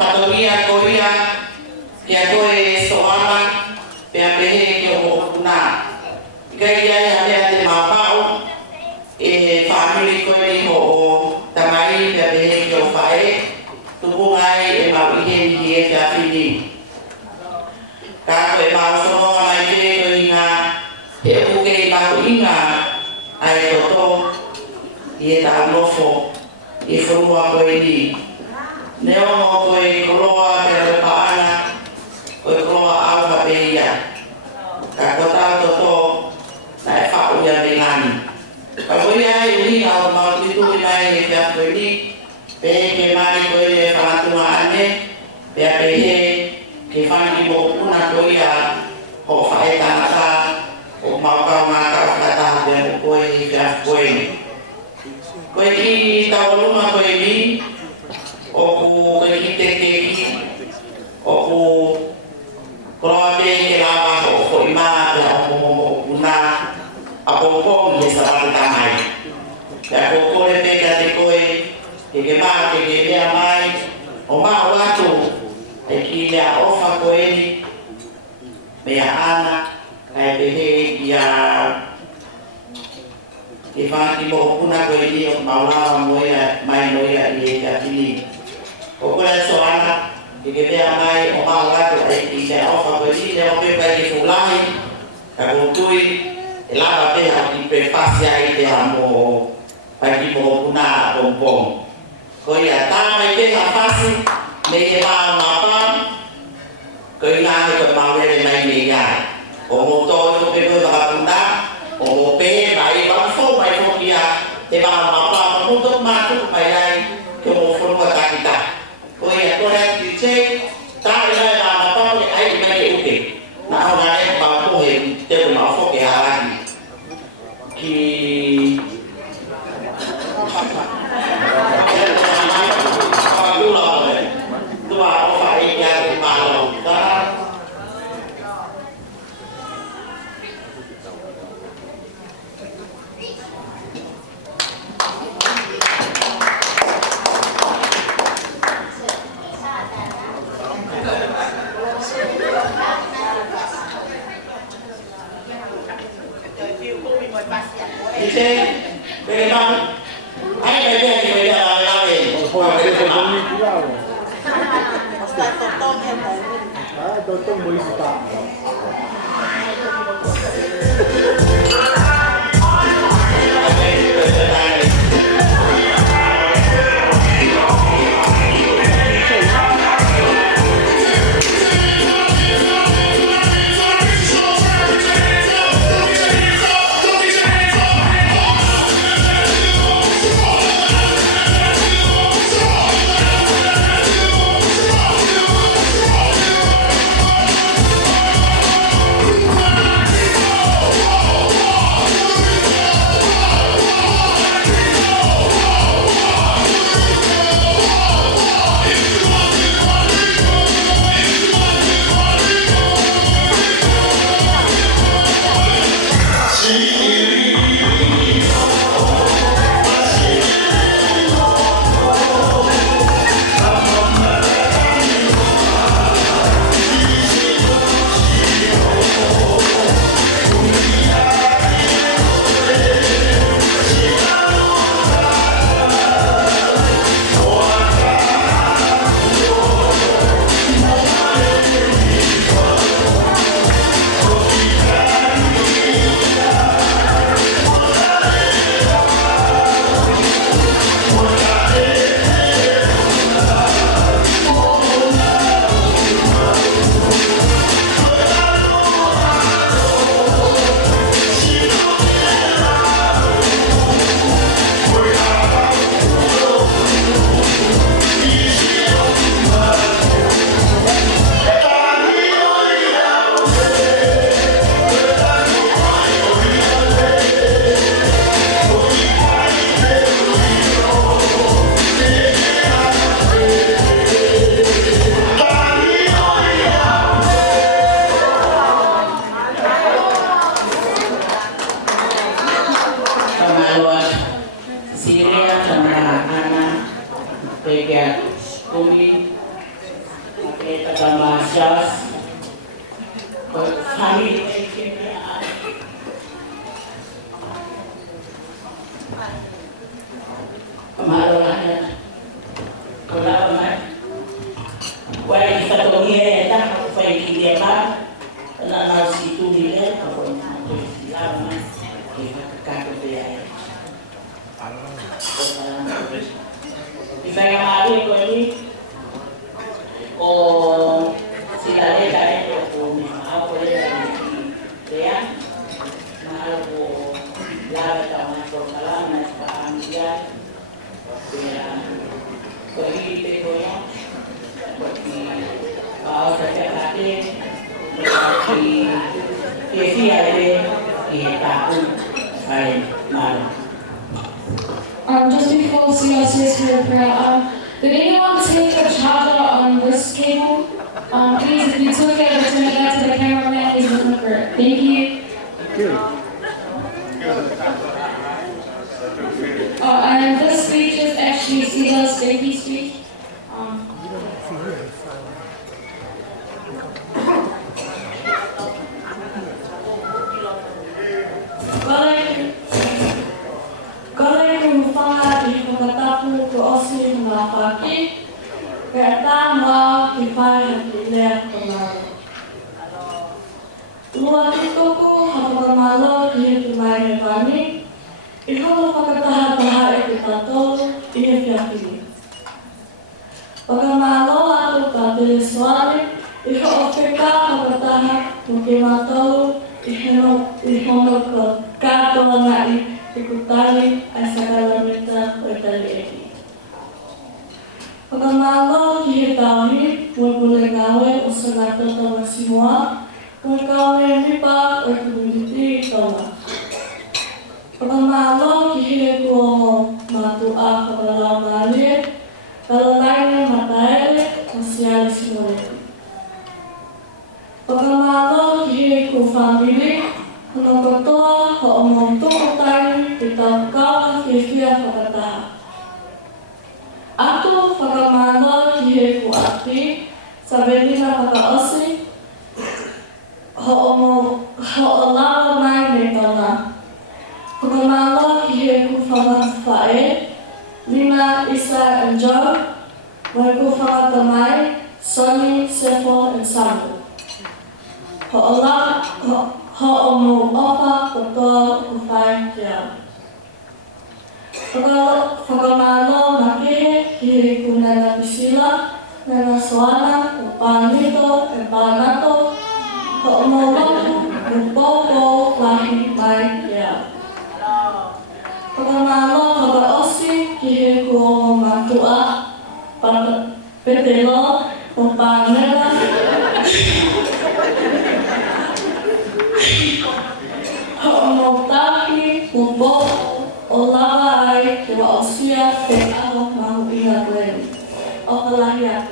Whatogia koia, kia koe soana, pia pehe ki o kuna. Kai iai hapea te mapau, e whamiri koe ni ho o tamai, pia pehe ki o whae, tupungai e mau ihe ni e pia whini. Ka koe mau sononga mai te koe inga, he uke i mau inga, ai toto, i e tau nofo, i whurua koe ni. Neo mo koe koroa te repaana, koe koroa au hape ia. Ka kotau toto, na e whau ia me ngani. Ka koe ai uri au mau titu i mai e pia koe ni, pehe ke mari koe le whanatunga ane, pia pehe ke whanaki mo una koe ia, ho whae tanata, o mau kau ngā kau whakataha pia mo koe i pia koe ni. Koe ki tawaluma koe ni, o ku koe ki te keki, o ku koroa te ke lawa o ko i maa pia o momo o kuna, a pōpōng i e sawate tamai. Pia kōkore pe kia te koe, ke maa ke mea mai, o maa watu, e ki lea ofa koe ni, mea ana, kai pehe ki a ke whanaki mo kuna koe ni o maulawa moia mai noia i e kia tini. O koe so ana, ke mea mai o maa watu, e ki lea ofa koe ni, lea o pepa i fulahi, ka kutui, e lava peha ki prefasia i te mo pai ki mo kuna a pompong. Koe ia tā mai peha fasi, me e maa mapam, koe ngā he koe mawere mai me iai. O mo toi ko pe koe waka kuna, o mo pe mai wafo mai fokia, te maa mapam, mo tok mātuk mai ai, ke mo whanua takita. Koe ia kore ki te, tā e mai maa mapam, e ai i mai e uke. Nā au nā e maa pohe, te o maa foke haaki. Ki tua o whae ia te mālau tā. Ite, bagaimana? Ai bebe ki bebe lawe. Totong mo ispa. taga-masyas, family kemaluan wala man wala kita tumiya eta fay dia ba na si tumiya ako na sila man kato dia Isaya mali ko ni o sila dahil ko ni ako dia mahal ko lahat ang mga salamat sa pamilya kaya pag-ibig ko yan pag-ibig sa natin pag-ibig itakot ay mahal. Just before CRC says prayer, did anyone take a charger on this cable? Please, if you took it, return it back to the cameraman. He's looking for it. Thank you. And this speech is actually Sila's baby speech. Pertama, kita dilihat kemarin. Luar itu ku hafal malu dia kemarin kami. Itu lupa kata-kata kita tahu dia yakin. Bagaimana atau pada suami itu Afrika kata mungkin tahu ihonok kata ngai ikutali asal mereka bertali. Pagkamalo, kihitawi, mulai ngawin o sa nato tawa simwa, kung kawin lipa o community tawa. Pagkamalo, kihili ko matua kapalaw malit, kalalay na matay, masyalis mulit. Pagkamalo, kihili ko family, kung katoa, kaumong tukotay, kitang ka, kifia kapataha. Ato pagkamano kihe ku ati sabeli na pagkaosi hoolawa may netona. Pagkamano kihe ku fae lima isa and John may ku tamay Sonny, Sefo, and Samu. Opa koto ku fae kia. Pagkamano makihe kiri kuna na bisila na naswana upanito empanato koomogo upoko lahi mai ya. Pagkamano pagaosi kiri ko matua petelo upanela koomotaki upoko Olawa ay kiwa osia te ako mahu ingat lagi. O kalahiat.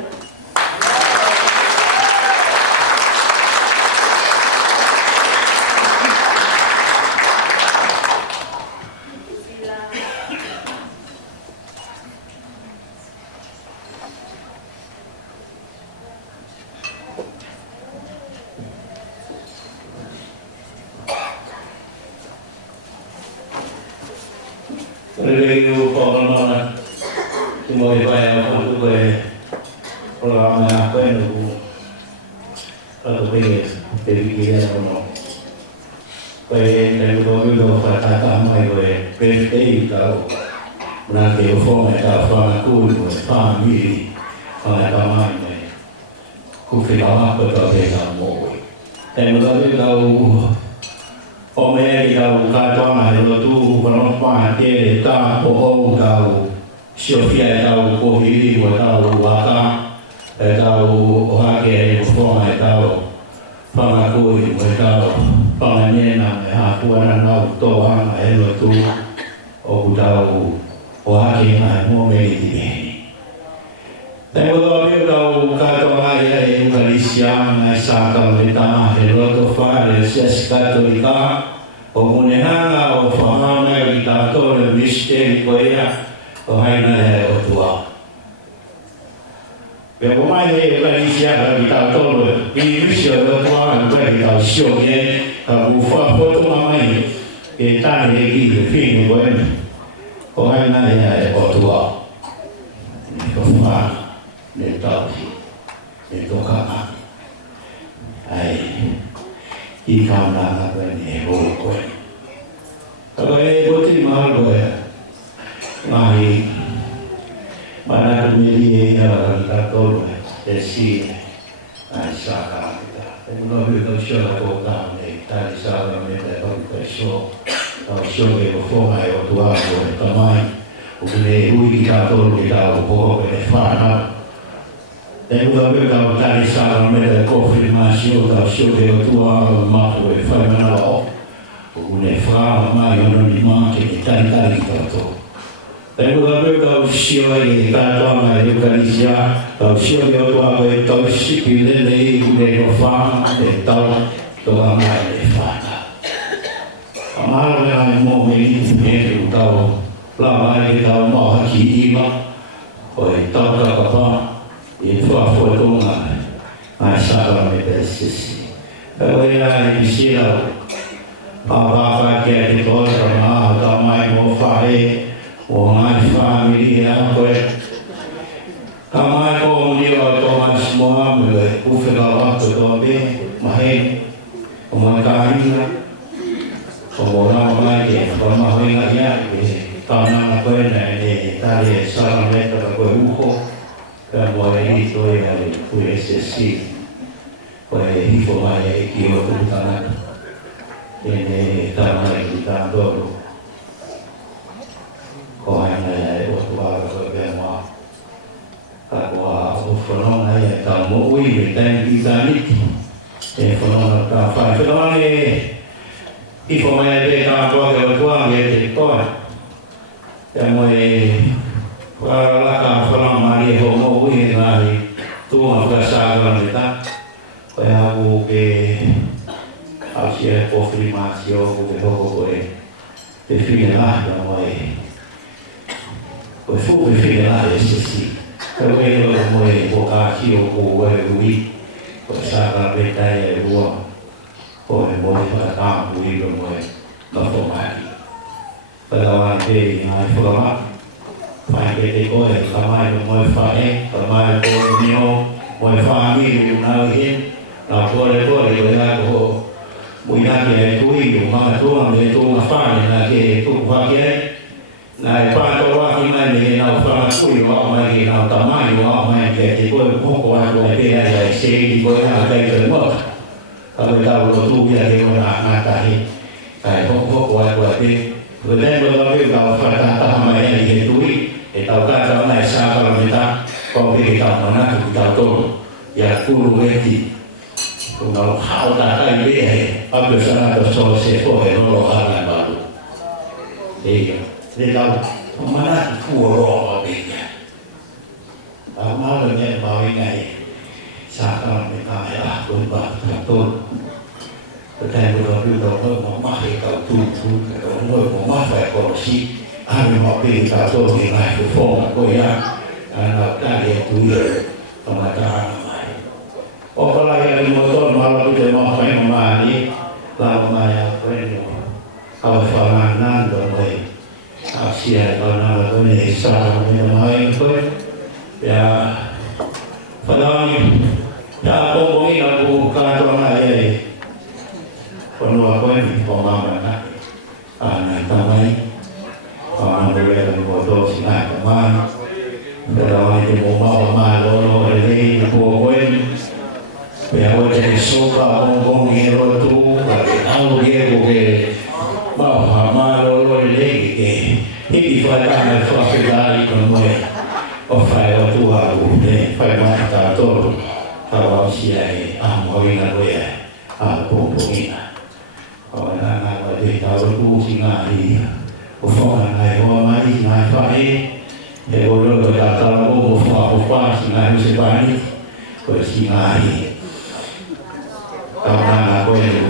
Review pengalaman semua ibadah untuk pengalaman apa yang aku pengen terfikir apa dari dulu kata mai PSI tahu nanti form eta aku family kata mai ku fila apa kita mau dan tahu Ome kau kata mai tu penumpang tiada tak bohong kau Sofia kau kohiri kau waka kau ohake form kau pangakui kau panganyena aku anak kau toang elo tu o kau ohake mai ome ini Tapi kalau kata mai Malaysia nasa kalita elo tu fare ses katolika Pemunehana o whahana i tātou misteri koea o haina e o tua. 别我买那个一些和比较多的，比如小的话，很多比较小的，无法活动嘛买，给大的给的费用问，我买那也好多，你个花，你到底，你多干嘛？哎，一看那个你好贵，各位不听嘛贵，买。Mana kemiri kita tahu desi saham kita. Kalau kita show kota ni, tadi saham kita kita show, show kita forma itu tua, tamai, ukule ui kita tahu kita buku kita faham. Dan kalau kita tadi saham kita konfirmasi kita show kita tua, mahu kita faham lah. Ukule faham, mai orang lima kita tadi kita tahu. Dan kalau kita siapa yang kita tahu ada Indonesia, siapa yang tahu ada sipil ini, kita faham, kita tahu apa yang faham. Amal yang mau ini tahu, lama kita mau hati iman, kita tahu apa, itu apa itu masalah medis. Kalau yang Indonesia, apa kita itu orang ramai mau faham. Orang family apa? Kamai kau ni orang semua mulai ufela waktu tu mahir, orang kaya, orang lagi, orang mahir lagi, tanah apa ni tadi salam mereka berbuat kemudian itu yang PSSC, kemudian informasi kio tanah ini tanah kita dulu. Kau hanya waktu baru berjamaah, kalau orang lain tamu, wih, dan kita ni, orang kafir, orang ni, informasi kita kalau tuan dia tekor, jadi kalau kafir orang mari homo, wih, mari, tuan bersahaja kita, kaya buke, asyik konfirmasi, buke homo, definlah namanya. Foi feita esse eu eu bocar aqui o Rui passar a betalha rua foi bom para cá o livro foi da formagem para lá ter a forma vai ter coisa também não vai também o meu vai família não é na fora lá o muita que tu mas tu faz na que tu vai Nai pantawa hina ni na fara kui wa mai na tamai wa mai ke ti ko ko wa ko pe na se ti ko na kai ke mo ka be ta lo tu ya ke na na ta hi ai ko wa ko pe ko den lo pe ka fara ta mai ni tu e ta ka ta na sa ka mi ta ko pe ta na ku ta to ya ku lu we ti ko na ha ta kai be he a be sa na to so se ko he lo ha na ba lu Legal, mana puro abisnya. Amal ni bawa ini, sekarang mereka ya berubah betul. Betul betul mama kita tu mama saya korupsi, kami mau pilih satu nilai reform aku ya, anak kali itu ya, pemacaran namai. Kalau yang motor malah kita mau main mani, lama ya penuh. Kalau falangan boleh. Asia karena ini salah menyamai pun ya pada ya pokoknya aku kata ayah penuh apa ini pemahaman anak tamai orang boleh dari bodoh sinai teman dalam itu mau malu ini pokoknya ya wajah suka ngomong hero tu tahu dia boleh bahwa malu ini Hiki faltava facilitare con noi o fare la tua luce, fai marta toro, farò sia a morina lui a pompoina. O la nana di tavolo tu sinari, o fona nai o mari nai fai, e o loro da tavolo o fa sinari se bani, o sinari. Nana quello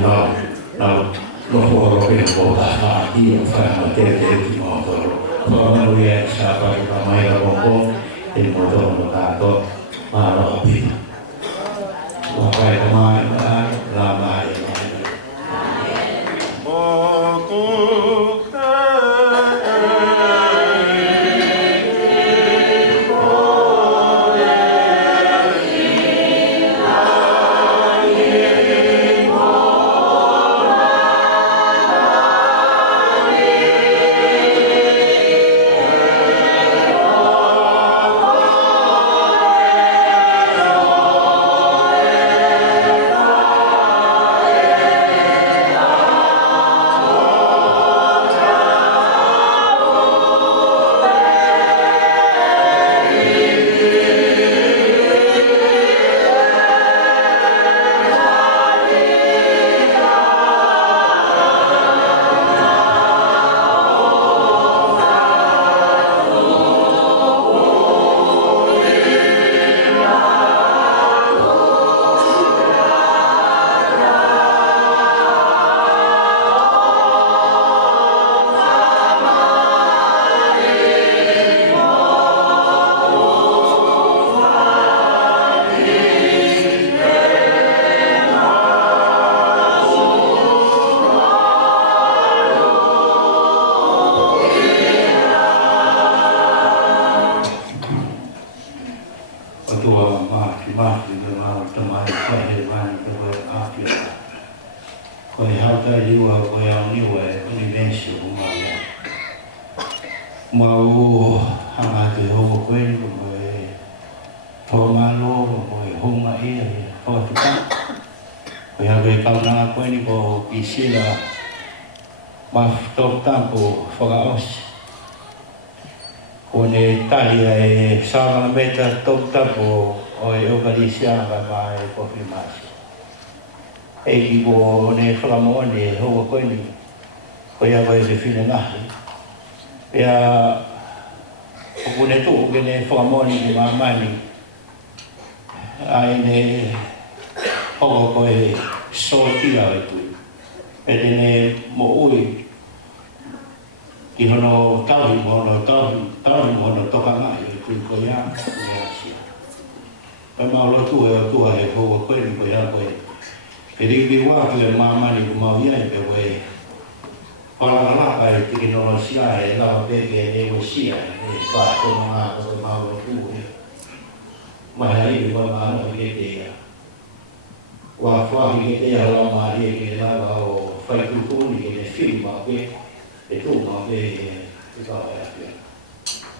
no lo può per votare io fare una l'ultimo kalau dia siapa kita main rompong di motor motor ma Otua mati le mau tamai kai mani te koe apia. Koe hauta liua koe au niue ni vensi o mau. Mau hanga te ho koe ni koe ho malo koe honga ia ho tuka. Koe hau kau nanga koe ni ko kisila ma top tampo whakaosi. Kone talia e sāngana meta top tapo o e okalisia ka mai konfirmasi. E i ko ne whakamoane hoa koe ni koe a koe se whina ngahi. Pea o kone tō kene whakamoane ki mamani a ene hoa koe sōtia e tui. E tene mo ui ki hono tauri mo hono toka ngai e tui ko ia e asia. E maulo tua e hoa koe ni koe a koe. E riwi wātu e mamani ku mau ia e pe koe. Palangalaka e tiki nono sia e lawa peke e o sia e whātono ngā koe maulo tua e. Maha iwi koe maano i ke te ia. Wa whahi ke te ia lau maari e ke lawa o whaikukuni ke te whiu ma pe. E tō mā pe e kawa e apia.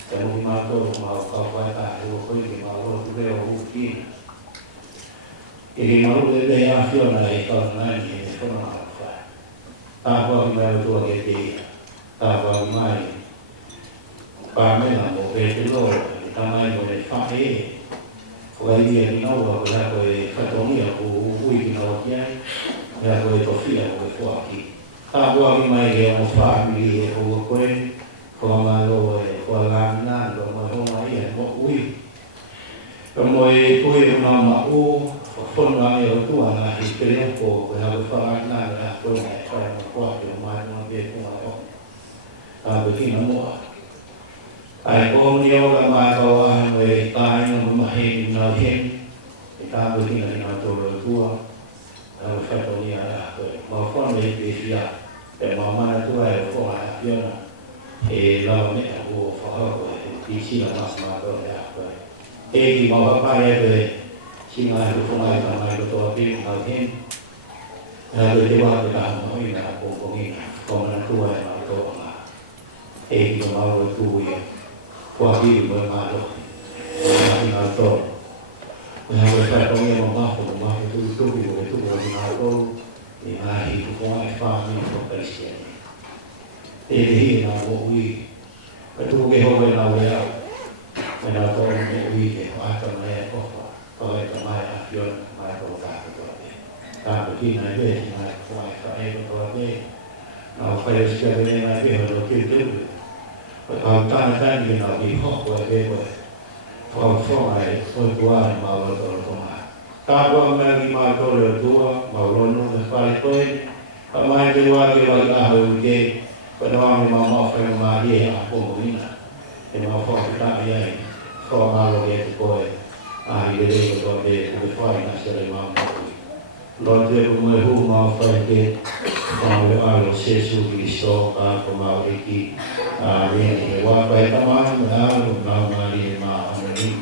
Te muhi mātoro mā o kawhai tā e o koe ki mā o tu reo hukina. E ki maru e te a whiona e kawa nani e te whona mā whai. Tā kua ki mai o tua ke te ia. Tā kua ki mai. Pāmena mo e te loro e tā mai mo e whae e. Kua i e ni naua ko hako e whatongia ko ui ki naua ki ai. Hako e tofia ko e whaki. Tā kua ki mai ke o whaamiri e hoa koe, kua malo e kua lāmina, kua mai honga i e mo ui. Ka mo e koe una ma o, whanua e o tua ngā hi perepo, koe hau whaamina e a koe mai whae ma kua ki o mai ma pe kua o. Tā koe kina moa. Ai ko ni o ka mai kaua mo e tāina mo mahi nau hen, e tā koe kina ni ngā tōro tua. Au whatonia a koe. Mau whanu e pe whia. E mamana tua e whoa a whiona. E lau mea o whahako e tisina mama koe a koe. E ki mau hapai e koe. Singa e whunga e kamai kotoa piku au hen. E koe te wāke kaha moina a pōpongina. Komana tua e mau toa ngā. E ki mau e tū e. Kua piku mo e mālo. E ngā toa. Kua hau e whaitongia mo maho tuki o e tuku o ngā tōru, i ngā hi tukonga e whāmi o Kristiani. E te hi ngā o ui, ka tuku ke hoa e ngā ue au, me ngā tōru me ui ke whāka mai e kofa, kua e ka mai a whiona, mai kua kāka toa te. Kāka kina e wēti mai kua e whae toa te, ngā whae o skia te mai ke hoa ki tuku. Kua kau tāna tāni ngā ki hoko e ke koe, whāwhonga e koe tuāne maua tōru tonga. Tāpua mea ki mā tōre o tua, mā rono te whare koe, ka mai te wāke wai aho i ke, ka noangi mā mawhai mā rie a pongo ina, e mā whakatāi ai, whakamalo ke te koe, ahi e reo tō te kuke whai nā sere mā mawhi. Lō te ku mwe hu mā whai ke, mā me alo sesu ki sto, ka ko mā reki, a rene e wāpai tamai, mā alo mā rie mā amani.